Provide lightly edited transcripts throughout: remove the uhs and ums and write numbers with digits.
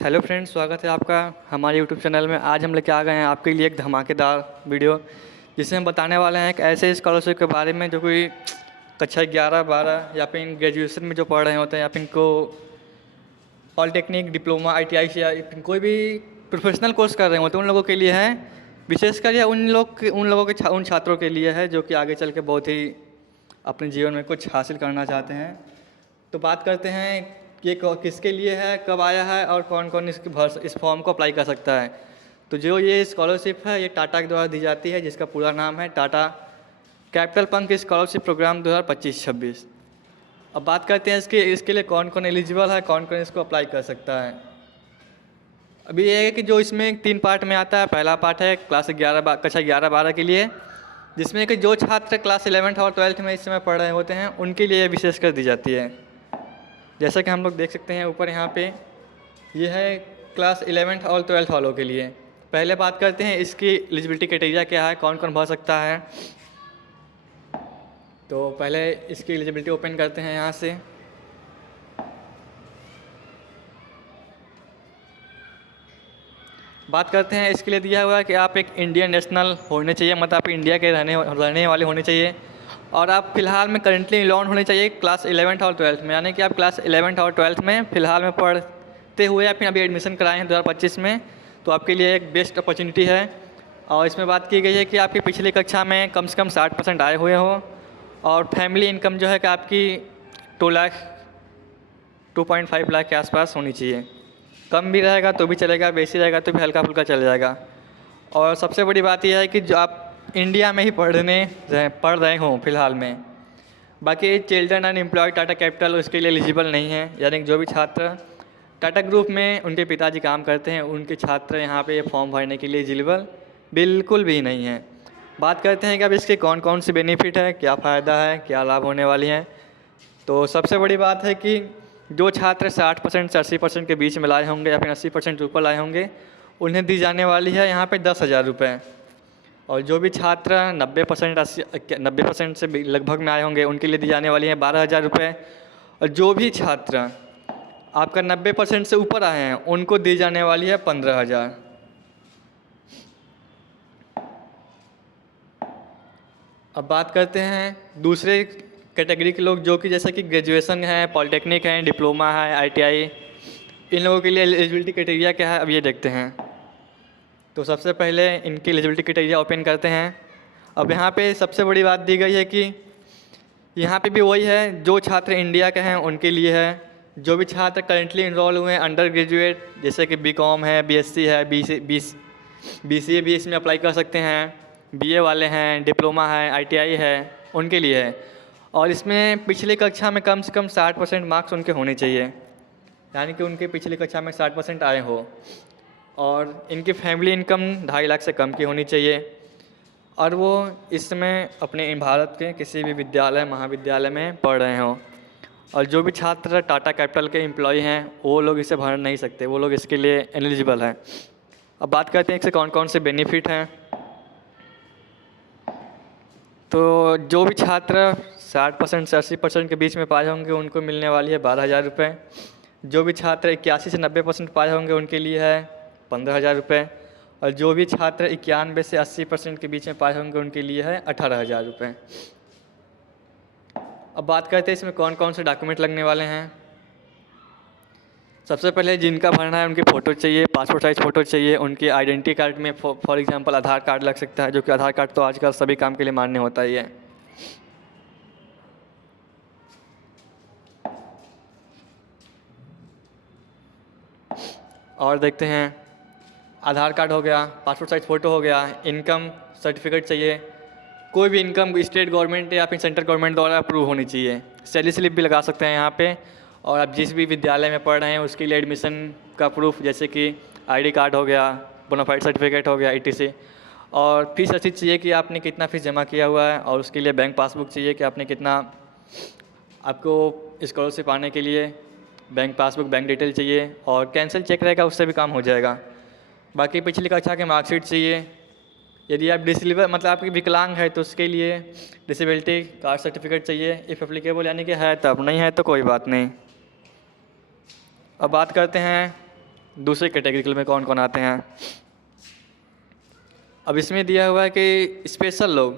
Hello friends, स्वागत है आपका हमारे यूट्यूब चैनल में। आज हम लेके आ गए हैं आपके लिए एक धमाकेदार वीडियो, जिसमें हम बताने वाले हैं एक ऐसे स्कॉलरशिप के बारे में जो कोई कक्षा 11-12 या फिर ग्रेजुएशन में जो पढ़ रहे होते हैं या फिर इनको पॉलिटेक्निक, डिप्लोमा, ITI से या फिर कोई भी प्रोफेशनल कोर्स कर रहे होते हैं उन लोगों के लिए है। विशेषकर यह उन छात्रों के लिए है जो कि आगे चल के बहुत ही अपने जीवन में कुछ हासिल करना चाहते हैं। तो बात करते हैं ये किसके लिए है, कब आया है और कौन कौन इस फॉर्म को अप्लाई कर सकता है। तो जो ये स्कॉलरशिप है ये टाटा के द्वारा दी जाती है, जिसका पूरा नाम है टाटा कैपिटल पंख स्कॉलरशिप प्रोग्राम 2025-26। अब बात करते हैं इसके लिए कौन कौन एलिजिबल है, कौन कौन इसको अप्लाई कर सकता है। अभी ये है कि जो इसमें 3 पार्ट में आता है। पहला पार्ट है कक्षा 11-12 के लिए, जिसमें कि जो छात्र क्लास 11th और 12th में इस समय पढ़ रहे होते हैं उनके लिए विशेषकर दी जाती है। जैसा कि हम लोग देख सकते हैं ऊपर यहाँ पे, ये है क्लास 11th और 12th वालों के लिए। पहले बात करते हैं इसकी एलिजिबिलिटी क्राइटेरिया क्या है, कौन कौन भर सकता है। तो पहले इसकी एलिजिबिलिटी ओपन करते हैं यहाँ से। बात करते हैं इसके लिए दिया हुआ है कि आप एक इंडियन नेशनल होने चाहिए, मतलब आप इंडिया के रहने वाले होने चाहिए, और आप फिलहाल में करंटली इनरोल्ड होने चाहिए क्लास 11th और 12th में, यानी कि आप क्लास 11th और 12th में फ़िलहाल में पढ़ते हुए या फिर अभी एडमिशन कराए हैं 2025 में, तो आपके लिए एक बेस्ट अपॉर्चुनिटी है। और इसमें बात की गई है कि आपकी पिछली कक्षा में कम से कम 60% आए हुए हो, और फैमिली इनकम जो है कि आपकी 2.5 लाख के आसपास होनी चाहिए। कम भी रहेगा तो भी चलेगा, बेसी रहेगा तो भी हल्का फुल्का चल जाएगा। और सबसे बड़ी बात यह है कि जो आप इंडिया में ही पढ़ रहे हों फ़िलहाल में। बाकी चिल्ड्रन अनएम्प्लॉयड टाटा कैपिटल उसके लिए एलिजिबल नहीं है, यानी कि जो भी छात्र टाटा ग्रुप में उनके पिताजी काम करते हैं उनके छात्र यहाँ पे फॉर्म भरने के लिए एलिजिबल बिल्कुल भी नहीं है। बात करते हैं कि अब इसके कौन कौन से बेनिफिट है, क्या फ़ायदा है, क्या लाभ होने वाली हैं। तो सबसे बड़ी बात है कि जो छात्र 60% से 80% के बीच में लाए होंगे या फिर 80% ऊपर लाए होंगे उन्हें दी जाने वाली है यहाँ पे 10,000 रुपये। और जो भी छात्र 90% से लगभग में आए होंगे उनके लिए दी जाने वाली है 12,000 रुपये। और जो भी छात्र आपका 90% से ऊपर आए हैं उनको दी जाने वाली है 15,000। अब बात करते हैं दूसरे कैटेगरी के लोग, जो कि जैसे कि ग्रेजुएशन है, पॉलिटेक्निक है, डिप्लोमा है, ITI, इन लोगों के लिए एलिजिबिलिटी क्राइटेरिया क्या है अब ये देखते हैं। तो सबसे पहले इनकी एलिजिबिलिटी क्राइटेरिया ओपन करते हैं। अब यहाँ पे सबसे बड़ी बात दी गई है कि यहाँ पे भी वही है, जो छात्र इंडिया के हैं उनके लिए है। जो भी छात्र करेंटली इनरोल हुए हैं अंडर ग्रेजुएट, जैसे कि BCom है, BSc है, BCA भी इसमें अप्लाई कर सकते हैं, BA वाले हैं, डिप्लोमा है, ITI है, उनके लिए है। और इसमें पिछली कक्षा में कम से कम 60% मार्क्स उनके होने चाहिए, यानी कि उनके पिछली कक्षा में 60% आए हो, और इनकी फैमिली इनकम 2.5 लाख से कम की होनी चाहिए, और वो इस समय अपने भारत के किसी भी विद्यालय महाविद्यालय में पढ़ रहे हों। और जो भी छात्र टाटा कैपिटल के एम्प्लॉय हैं वो लोग इसे भर नहीं सकते, वो लोग इसके लिए एलिजिबल हैं। अब बात करते हैं इससे कौन कौन से बेनिफिट हैं। तो जो भी छात्र 60% से 80% के बीच में पाए होंगे उनको मिलने वाली है 12,000 रुपये। जो भी छात्र 81 से 90% पाए होंगे उनके लिए है 15,000 रुपये। और जो भी छात्र 91 से 80% के बीच में पाए होंगे उनके लिए है 18,000 रुपये। अब बात करते हैं इसमें कौन कौन से डॉक्यूमेंट लगने वाले हैं। सबसे पहले जिनका भरना है उनकी फ़ोटो चाहिए, पासपोर्ट साइज़ फ़ोटो चाहिए। उनकी आइडेंटिटी कार्ड में फॉर एग्जांपल आधार कार्ड लग सकता है, जो कि आधार कार्ड तो आजकल सभी काम के लिए मान्य होता ही है। और देखते हैं, आधार कार्ड हो गया, पासपोर्ट साइज़ फ़ोटो हो गया, इनकम सर्टिफिकेट चाहिए, कोई भी इनकम स्टेट गवर्नमेंट या फिर सेंट्रल गवर्नमेंट द्वारा अप्रूव होनी चाहिए। सैलरी स्लिप भी लगा सकते हैं यहाँ पे। और आप जिस भी विद्यालय में पढ़ रहे हैं उसके लिए एडमिशन का प्रूफ, जैसे कि ID कार्ड हो गया, बोनाफाइड सर्टिफिकेट हो गया, ETC। और फीस रसीद चाहिए कि आपने कितना फ़ीस जमा किया हुआ है, और उसके लिए बैंक पासबुक चाहिए कि आपने कितना, आपको स्कॉलरशिप आने के लिए बैंक पासबुक, बैंक डिटेल चाहिए, और कैंसिल चेक रहेगा उससे भी काम हो जाएगा। बाकी पिछली कक्षा के मार्कशीट चाहिए। यदि आप डिसेबल मतलब आपकी विकलांग है तो उसके लिए डिसेबिलिटी कार्ड सर्टिफिकेट चाहिए इफ़ एप्लीकेबल, यानी कि है तब, नहीं है तो कोई बात नहीं। अब बात करते हैं दूसरे कैटेगरी में कौन कौन आते हैं। अब इसमें दिया हुआ है कि स्पेशल लोग,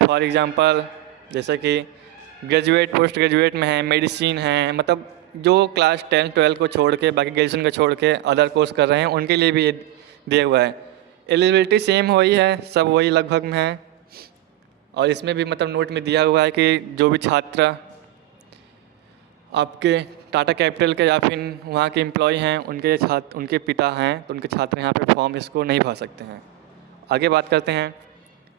फॉर एग्ज़ाम्पल जैसे कि ग्रेजुएट पोस्ट ग्रेजुएट में हैं, मेडिसिन हैं, मतलब जो क्लास 10 12 को छोड़ के बाकी ग्रेजुएशन को छोड़ के अदर कोर्स कर रहे हैं उनके लिए भी ये दिया हुआ है। एलिजिबिलिटी सेम वही है, सब वही लगभग में है। और इसमें भी मतलब नोट में दिया हुआ है कि जो भी छात्र आपके टाटा कैपिटल के या फिर वहाँ के एम्प्लॉय हैं, उनके पिता हैं तो उनके छात्र यहाँ पे फॉर्म इसको नहीं भर सकते हैं। आगे बात करते हैं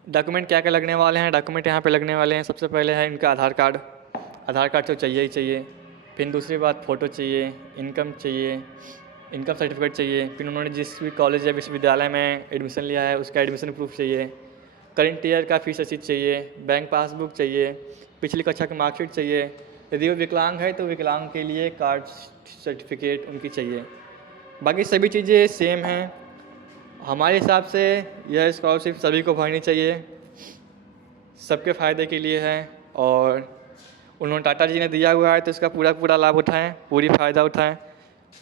डॉक्यूमेंट क्या क्या लगने वाले हैं। डॉक्यूमेंट यहाँ पे लगने वाले हैं, सबसे पहले है इनका आधार कार्ड। आधार कार्ड तो चाहिए ही चाहिए। फिर दूसरी बात फ़ोटो चाहिए, इनकम चाहिए, इनकम सर्टिफिकेट चाहिए। फिर उन्होंने जिस भी कॉलेज या विश्वविद्यालय में एडमिशन लिया है उसका एडमिशन प्रूफ चाहिए। करंट ईयर का फीस रसीद चाहिए, बैंक पासबुक चाहिए, पिछली कक्षा की मार्कशीट चाहिए। यदि वो विकलांग है तो विकलांग के लिए कार्ड सर्टिफिकेट उनकी चाहिए। बाकी सभी चीज़ें सेम हैं। हमारे हिसाब से यह स्कॉलरशिप सभी को भरनी चाहिए, सबके फ़ायदे के लिए है। और उन्होंने टाटा जी ने दिया हुआ है तो इसका पूरा पूरा लाभ उठाएं, पूरी फ़ायदा उठाएं।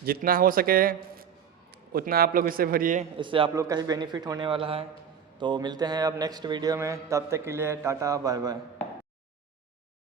जितना हो सके उतना आप लोग इसे भरिए, इससे आप लोग का ही बेनिफिट होने वाला है। तो मिलते हैं अब नेक्स्ट वीडियो में, तब तक के लिए टाटा बाय बाय।